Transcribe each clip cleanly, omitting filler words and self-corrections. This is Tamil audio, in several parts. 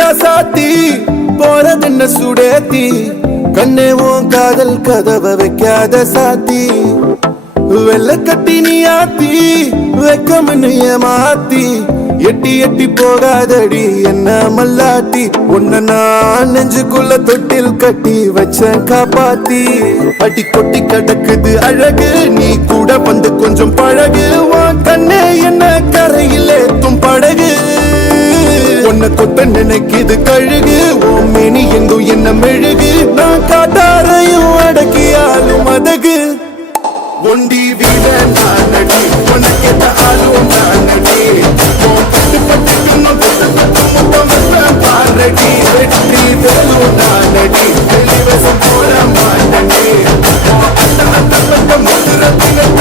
ராசாத்தி போறதென்ன சுடேத்தி கண்ணே உன் காதல் கதவை வைக்காத சாத்தி வெள்ள கட்டி நீ ஆத்தி வெக்கம்னு ஏமாத்தி எட்டி எட்டி போகாதடி என்ன மல்லாட்டி உன்ன நான் நெஞ்சுக்குள்ள தொட்டில் கட்டி வச்ச காப்பாத்தி அடி கொட்டி கிடக்குது அழகு நீ கூட வந்து கொஞ்சம் பழகு உன் கண்ணே என்ன கரையில் ஏத்தும் படகு உன்னை தொட்ட நினைக்குது கழுகு ஓ மேனி எங்கும் என்ன மெழுகு நான் காட்டாரையும் அடக்கியாலும் அதகு ஒண்டி வீட நானடி உனக்கேத்த ஆளும் நானடி பட்டு பாரடி வெற்றி வேலும் நானடி வெளிவசம் போற மாட்டடி முதுரத்தினடி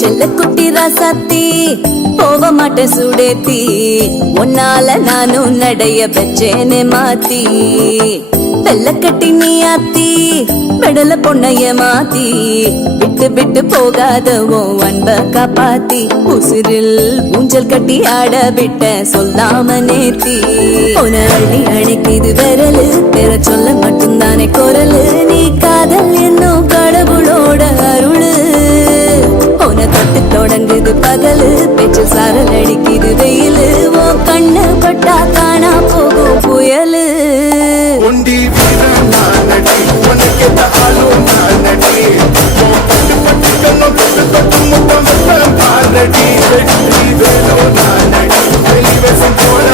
செல்லக்குட்டி ராசாத்தி போக மாட்டேன் சுடேத்தி உன்னால நானும் நடைய பெச்சேனே மாத்தி வெள்ளக்கட்டி நீ ஆத்தி பெடல பொண்ணைய மாத்தி விட்டு விட்டு போகாதவோ அன்ப காப்பாத்தி உசிரில் ஊஞ்சல் கட்டி ஆட விட்ட சொல்லாம நேத்தி உன அள்ளி அணைக்குது விரலு பெற சொல்ல மட்டும்தானே குரலு நீ காதல் என்னும் கடவுளோட அருளு உன தொட்டு தொடங்குது பகலு பேச்சு சாரல் அடிக்குது வெயிலு ஓ கண்ணு பட்டா காணா போகும் புயலு ஒண்டி வீரம் நானடி உனக்கேத்த ஆளும் நானடி பட்டு கண்ணும் தொட்டு தொட்டு முத்தம் பாரடி வெற்றி வேலோ நானடி வெளிவசம் போட